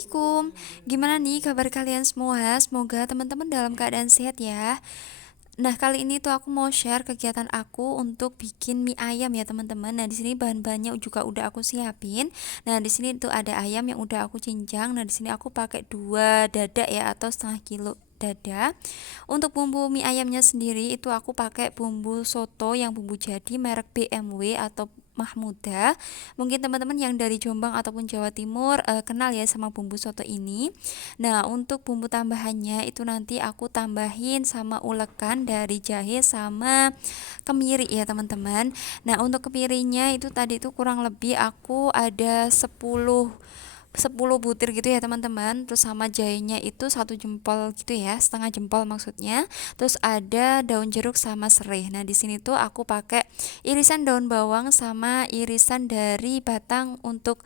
Assalamualaikum. Gimana nih kabar kalian semua? Semoga teman-teman dalam keadaan sehat ya. Nah, kali ini tuh aku mau share kegiatan aku untuk bikin mie ayam ya, teman-teman. Nah, di sini bahan-bahannya juga udah aku siapin. Nah, di sini tuh ada ayam yang udah aku cincang. Nah, di sini aku pakai 2 dada ya atau setengah kilo dada. Untuk bumbu mie ayamnya sendiri itu aku pakai bumbu soto yang bumbu jadi merek BMW atau Mahmuda. Mungkin teman-teman yang dari Jombang ataupun Jawa Timur kenal ya sama bumbu soto ini. Nah, untuk bumbu tambahannya itu nanti aku tambahin sama ulekan dari jahe sama kemiri ya, teman-teman. Nah, untuk kemirinya itu tadi itu kurang lebih aku ada 10 butir gitu ya, teman-teman. Terus sama jahenya itu 1 jempol gitu ya, setengah jempol maksudnya. Terus ada daun jeruk sama serai. Nah, di sini tuh aku pakai irisan daun bawang sama irisan dari batang untuk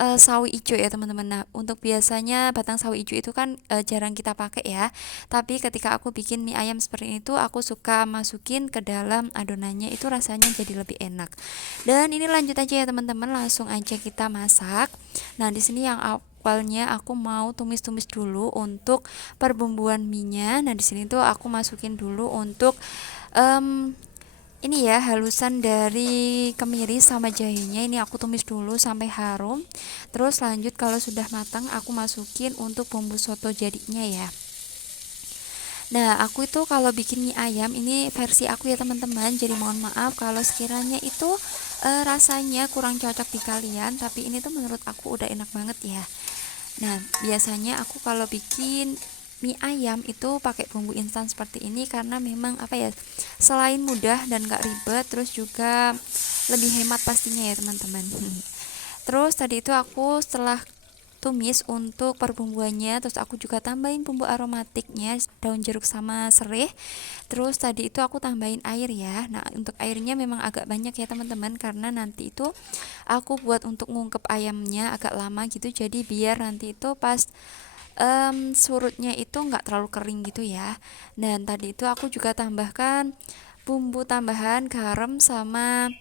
sawi ijo ya, teman-teman. Nah, untuk biasanya batang sawi ijo itu kan jarang kita pakai ya. Tapi ketika aku bikin mie ayam seperti itu, aku suka masukin ke dalam adonannya, itu rasanya jadi lebih enak. Dan ini lanjut aja ya, teman-teman, langsung aja kita masak. Nah, di sini yang awalnya aku mau tumis-tumis dulu untuk perbumbuan minyak. Nah, di sini tuh aku masukin dulu untuk em, ini ya, halusan dari kemiri sama jahenya. Ini aku tumis dulu sampai harum. Terus lanjut kalau sudah matang aku masukin untuk bumbu soto jadinya ya. Nah, aku itu kalau bikin mie ayam ini versi aku ya, teman-teman. Jadi mohon maaf kalau sekiranya itu rasanya kurang cocok di kalian, tapi ini tuh menurut aku udah enak banget ya. Nah, biasanya aku kalau bikin mie ayam itu pakai bumbu instan seperti ini karena memang apa ya, selain mudah dan gak ribet, terus juga lebih hemat pastinya ya, teman-teman. Terus tadi itu aku setelah tumis untuk perbumbuannya, terus aku juga tambahin bumbu aromatiknya, daun jeruk sama serai. Terus tadi itu aku tambahin air ya. Nah, untuk airnya memang agak banyak ya, teman-teman, karena nanti itu aku buat untuk ngungkep ayamnya agak lama gitu, jadi biar nanti itu pas surutnya itu nggak terlalu kering gitu ya. Dan tadi itu aku juga tambahkan bumbu tambahan garam sama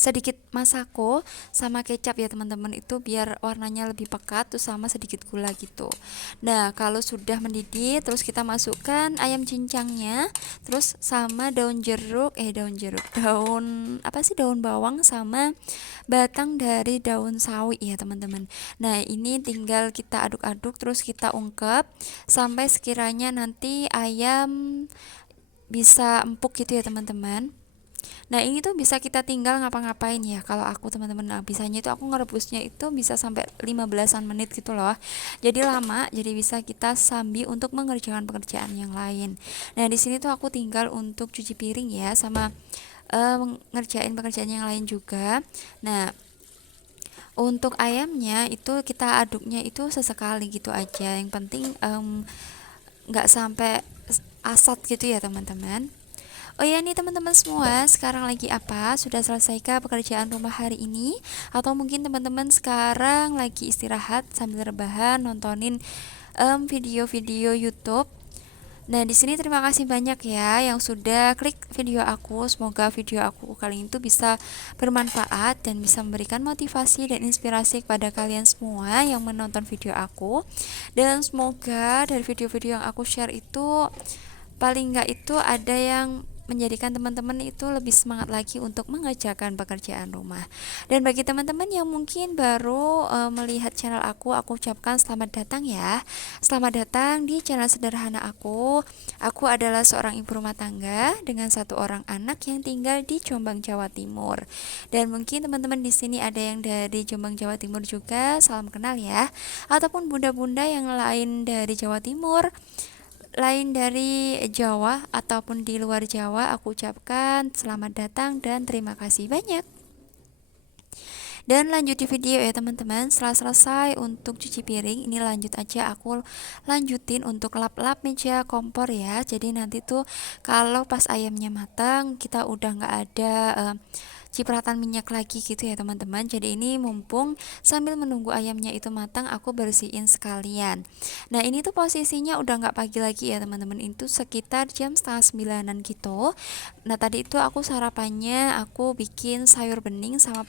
sedikit masako sama kecap ya, teman-teman, itu biar warnanya lebih pekat tuh, sama sedikit gula gitu. Nah, kalau sudah mendidih terus kita masukkan ayam cincangnya, terus sama daun apa sih, daun bawang sama batang dari daun sawi ya, teman-teman. Nah, ini tinggal kita aduk-aduk terus kita ungkep sampai sekiranya nanti ayam bisa empuk gitu ya, teman-teman. Nah, ini tuh bisa kita tinggal ngapa-ngapain ya kalau aku, teman-teman. Nah, bisanya itu aku ngerebusnya itu bisa sampai 15-an menit gitu loh. Jadi lama, jadi bisa kita sambil untuk mengerjakan pekerjaan yang lain. Nah, di sini tuh aku tinggal untuk cuci piring ya sama ngerjain pekerjaan yang lain juga. Nah, untuk ayamnya itu kita aduknya itu sesekali gitu aja. Yang penting nggak sampai asat gitu ya, teman-teman. Oh ya nih, teman-teman semua, sekarang lagi apa? Sudah selesaikah pekerjaan rumah hari ini? Atau mungkin teman-teman sekarang lagi istirahat sambil rebahan nontonin video-video YouTube. Nah, di sini terima kasih banyak ya yang sudah klik video aku. Semoga video aku kali ini tuh bisa bermanfaat dan bisa memberikan motivasi dan inspirasi kepada kalian semua yang menonton video aku. Dan semoga dari video-video yang aku share itu paling nggak itu ada yang menjadikan teman-teman itu lebih semangat lagi untuk mengerjakan pekerjaan rumah. Dan bagi teman-teman yang mungkin baru melihat channel aku ucapkan selamat datang ya. Selamat datang di channel sederhana aku. Aku adalah seorang ibu rumah tangga dengan 1 orang anak yang tinggal di Jombang, Jawa Timur. Dan mungkin teman-teman di sini ada yang dari Jombang, Jawa Timur juga, salam kenal ya. Ataupun bunda-bunda yang lain dari Jawa Timur, lain dari Jawa ataupun di luar Jawa, aku ucapkan selamat datang dan terima kasih banyak. Dan lanjut di video ya, teman-teman. Setelah selesai untuk cuci piring, ini lanjut aja aku lanjutin untuk lap-lap meja kompor ya. Jadi nanti tuh kalau pas ayamnya matang kita udah nggak ada cipratan minyak lagi gitu ya, teman-teman. Jadi ini mumpung sambil menunggu ayamnya itu matang, aku bersihin sekalian. Nah, ini tuh posisinya udah nggak pagi lagi ya, teman-teman. Itu sekitar jam setengah 9-an gitu. Nah, tadi itu aku sarapannya aku bikin sayur bening sama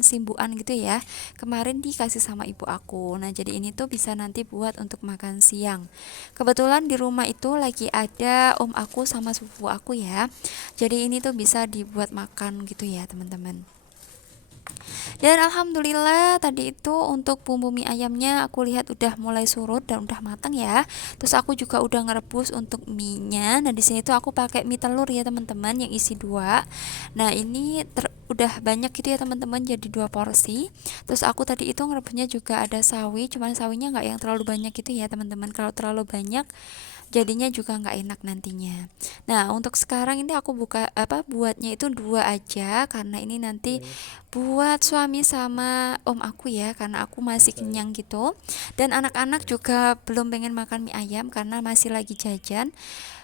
simbukan simbukan gitu ya. Kemarin dikasih sama ibu aku. Nah, jadi ini tuh bisa nanti buat untuk makan siang. Kebetulan di rumah itu lagi ada om aku sama sepupu aku ya. Jadi ini tuh bisa dibuat makan gitu ya, teman-teman. Dan alhamdulillah tadi itu untuk bumbu mie ayamnya aku lihat udah mulai surut dan udah matang ya. Terus aku juga udah ngerebus untuk mie-nya. Nah, di sini tuh aku pakai mie telur ya, teman-teman, yang isi dua. Nah, ini udah banyak gitu ya, teman-teman, jadi 2 porsi. Terus aku tadi itu ngerebusnya juga ada sawi, cuman sawinya nggak yang terlalu banyak gitu ya, teman-teman. Kalau terlalu banyak jadinya juga nggak enak nantinya. Nah, untuk sekarang ini aku buatnya itu dua aja karena ini nanti buat suami sama om aku ya, karena aku masih kenyang gitu. Dan anak-anak juga belum pengen makan mie ayam karena masih lagi jajan.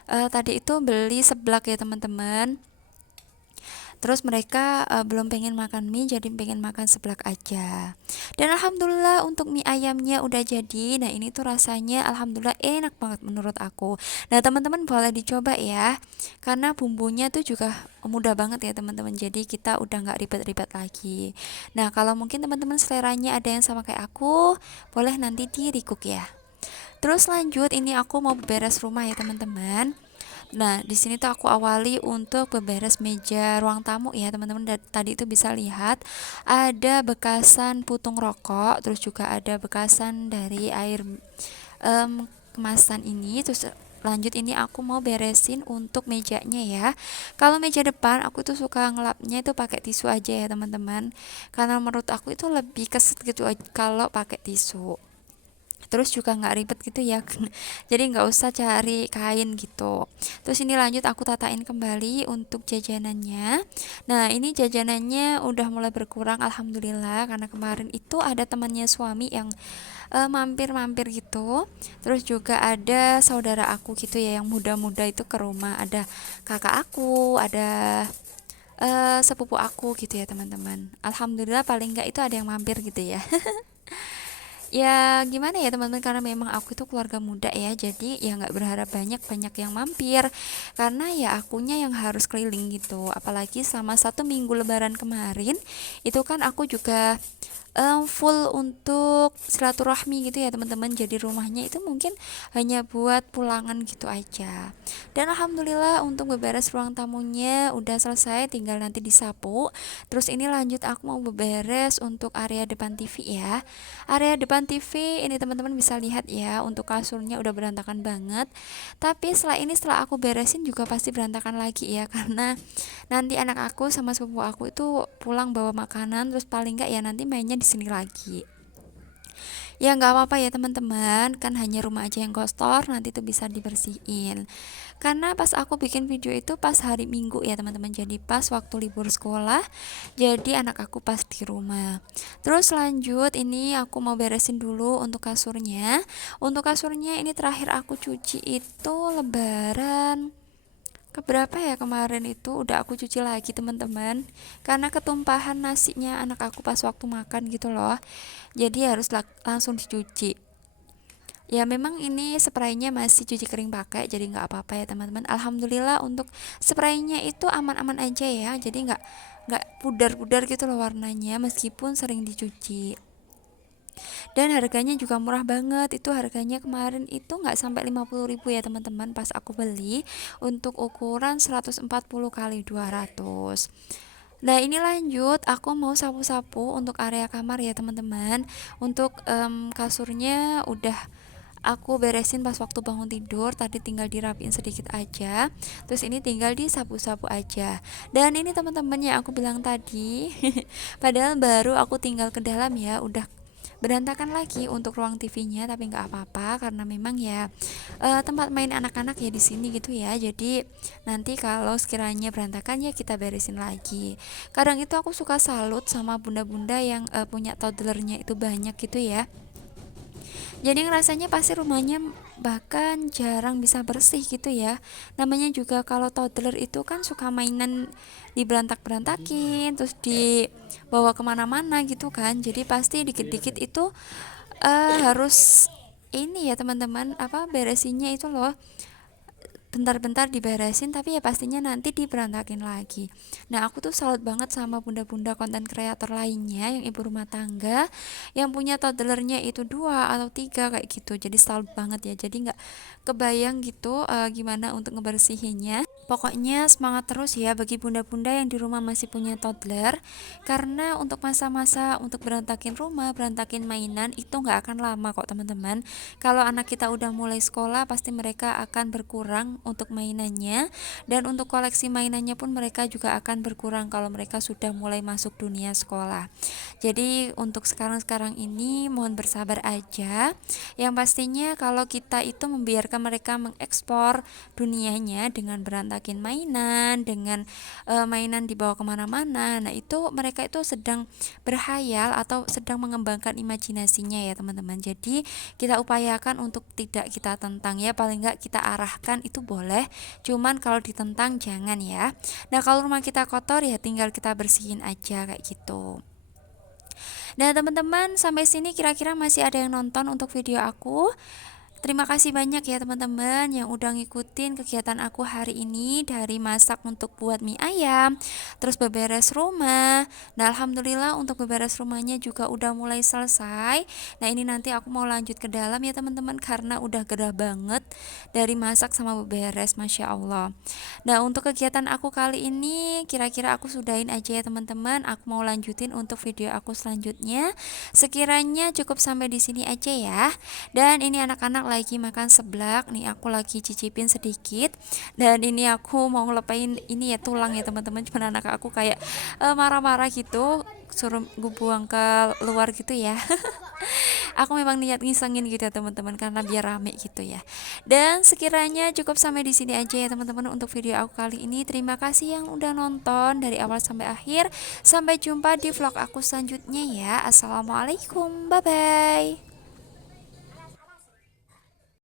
Tadi itu beli seblak ya, teman-teman. Terus mereka belum pengen makan mie, jadi pengen makan seblak aja. Dan alhamdulillah untuk mie ayamnya udah jadi. Nah, ini tuh rasanya alhamdulillah enak banget menurut aku. Nah, teman-teman boleh dicoba ya, karena bumbunya tuh juga mudah banget ya, teman-teman. Jadi kita udah nggak ribet-ribet lagi. Nah, kalau mungkin teman-teman seleranya ada yang sama kayak aku, boleh nanti di recook ya. Terus lanjut, ini aku mau beres rumah ya, teman-teman. Nah, di sini tuh aku awali untuk beberes meja ruang tamu ya, teman-teman. Tadi itu bisa lihat ada bekasan putung rokok, terus juga ada bekasan dari air kemasan ini. Terus lanjut, ini aku mau beresin untuk mejanya ya. Kalau meja depan aku tuh suka ngelapnya itu pakai tisu aja ya, teman-teman. Karena menurut aku itu lebih keset gitu kalau pakai tisu. Terus juga nggak ribet gitu ya, jadi nggak usah cari kain gitu. Terus ini lanjut aku tatain kembali untuk jajanannya. Nah, ini jajanannya udah mulai berkurang alhamdulillah, karena kemarin itu ada temannya suami yang mampir-mampir gitu. Terus juga ada saudara aku gitu ya, yang muda-muda itu ke rumah. Ada kakak aku, ada sepupu aku gitu ya, teman-teman. Alhamdulillah paling nggak itu ada yang mampir gitu ya. Ya gimana ya, teman-teman, karena memang aku itu keluarga muda ya, jadi ya nggak berharap banyak yang mampir, karena ya akunya yang harus keliling gitu. Apalagi sama 1 minggu lebaran kemarin itu kan aku juga full untuk silaturahmi gitu ya, teman-teman. Jadi rumahnya itu mungkin hanya buat pulangan gitu aja. Dan alhamdulillah untuk beberes ruang tamunya udah selesai, tinggal nanti disapu. Terus ini lanjut aku mau beberes untuk area depan TV ya. Area depan TV ini teman-teman bisa lihat ya, untuk kasurnya udah berantakan banget. Tapi setelah aku beresin juga pasti berantakan lagi ya, karena nanti anak aku sama sepupu aku itu pulang bawa makanan, terus paling nggak ya nanti mainnya di sini lagi. Ya nggak apa-apa ya, teman-teman, kan hanya rumah aja yang kotor, nanti tuh bisa dibersihin. Karena pas aku bikin video itu pas hari Minggu ya, teman-teman, jadi pas waktu libur sekolah, jadi anak aku pas di rumah. Terus lanjut, ini aku mau beresin dulu untuk kasurnya. Untuk kasurnya ini terakhir aku cuci itu lebaran keberapa ya, kemarin itu udah aku cuci lagi, teman-teman, karena ketumpahan nasinya anak aku pas waktu makan gitu loh, jadi harus langsung dicuci. Ya memang ini spraynya masih cuci kering pakai, jadi nggak apa-apa ya, teman-teman. Alhamdulillah untuk spraynya itu aman-aman aja ya, jadi nggak pudar-pudar gitu loh warnanya meskipun sering dicuci. Dan harganya juga murah banget, itu harganya kemarin itu nggak sampai 50.000 ya, teman-teman, pas aku beli untuk ukuran 140 kali 200. Nah, ini lanjut aku mau sapu-sapu untuk area kamar ya, teman-teman. Untuk kasurnya udah aku beresin pas waktu bangun tidur, tadi tinggal dirapiin sedikit aja. Terus ini tinggal disapu-sapu aja. Dan ini, teman-teman, yang aku bilang tadi padahal baru aku tinggal ke dalam ya, udah berantakan lagi untuk ruang TV-nya, tapi nggak apa-apa karena memang ya tempat main anak-anak ya di sini gitu ya. Jadi nanti kalau sekiranya berantakan ya kita beresin lagi. Kadang itu aku suka salut sama bunda-bunda yang punya toddlernya itu banyak gitu ya. Jadi ngerasanya pasti rumahnya bahkan jarang bisa bersih gitu ya. Namanya juga kalau toddler itu kan suka mainan diberantak-berantakin, terus dibawa kemana-mana gitu kan. Jadi pasti dikit-dikit itu harus ini ya, teman-teman, apa beresinnya itu loh. bentar-bentar diberesin, tapi ya pastinya nanti diberantakin lagi. Nah, aku tuh salut banget sama bunda-bunda konten kreator lainnya yang ibu rumah tangga yang punya toddlernya itu 2 atau 3 kayak gitu. Jadi salut banget ya. Jadi nggak kebayang gitu gimana untuk ngebersihinnya. Pokoknya semangat terus ya bagi bunda-bunda yang di rumah masih punya toddler, karena untuk masa-masa untuk berantakin rumah, berantakin mainan itu nggak akan lama kok teman-teman. Kalau anak kita udah mulai sekolah, pasti mereka akan berkurang untuk mainannya, dan untuk koleksi mainannya pun mereka juga akan berkurang kalau mereka sudah mulai masuk dunia sekolah. Jadi untuk sekarang-sekarang ini mohon bersabar aja. Yang pastinya kalau kita itu membiarkan mereka mengekspor dunianya dengan berantakin mainan, dengan mainan dibawa kemana-mana, nah itu mereka itu sedang berhayal atau sedang mengembangkan imajinasinya ya teman-teman. Jadi kita upayakan untuk tidak kita tentang ya, paling nggak kita arahkan itu boleh, cuman kalau ditentang jangan ya. Nah kalau rumah kita kotor ya tinggal kita bersihin aja kayak gitu. Nah teman-teman, sampai sini kira-kira masih ada yang nonton untuk video aku. Terima kasih banyak ya teman-teman yang udah ngikutin kegiatan aku hari ini, dari masak untuk buat mie ayam, terus beberes rumah. Nah alhamdulillah untuk beberes rumahnya juga udah mulai selesai. Nah ini nanti aku mau lanjut ke dalam ya teman-teman, karena udah gerah banget dari masak sama beberes, Masya Allah. Nah untuk kegiatan aku kali ini kira-kira aku sudahin aja ya teman-teman. Aku mau lanjutin untuk video aku selanjutnya. Sekiranya cukup sampai di sini aja ya. Dan ini anak-anak lagi makan seblak nih, aku lagi cicipin sedikit. Dan ini aku mau ngelepain ini ya tulang ya teman-teman, cuman anak aku kayak marah-marah gitu, suruh gue buang ke luar gitu ya. Aku memang niat ngisengin gitu ya teman-teman, karena biar rame gitu ya. Dan sekiranya cukup sampai di sini aja ya teman-teman untuk video aku kali ini. Terima kasih yang udah nonton dari awal sampai akhir. Sampai jumpa di vlog aku selanjutnya ya. Assalamualaikum, bye bye.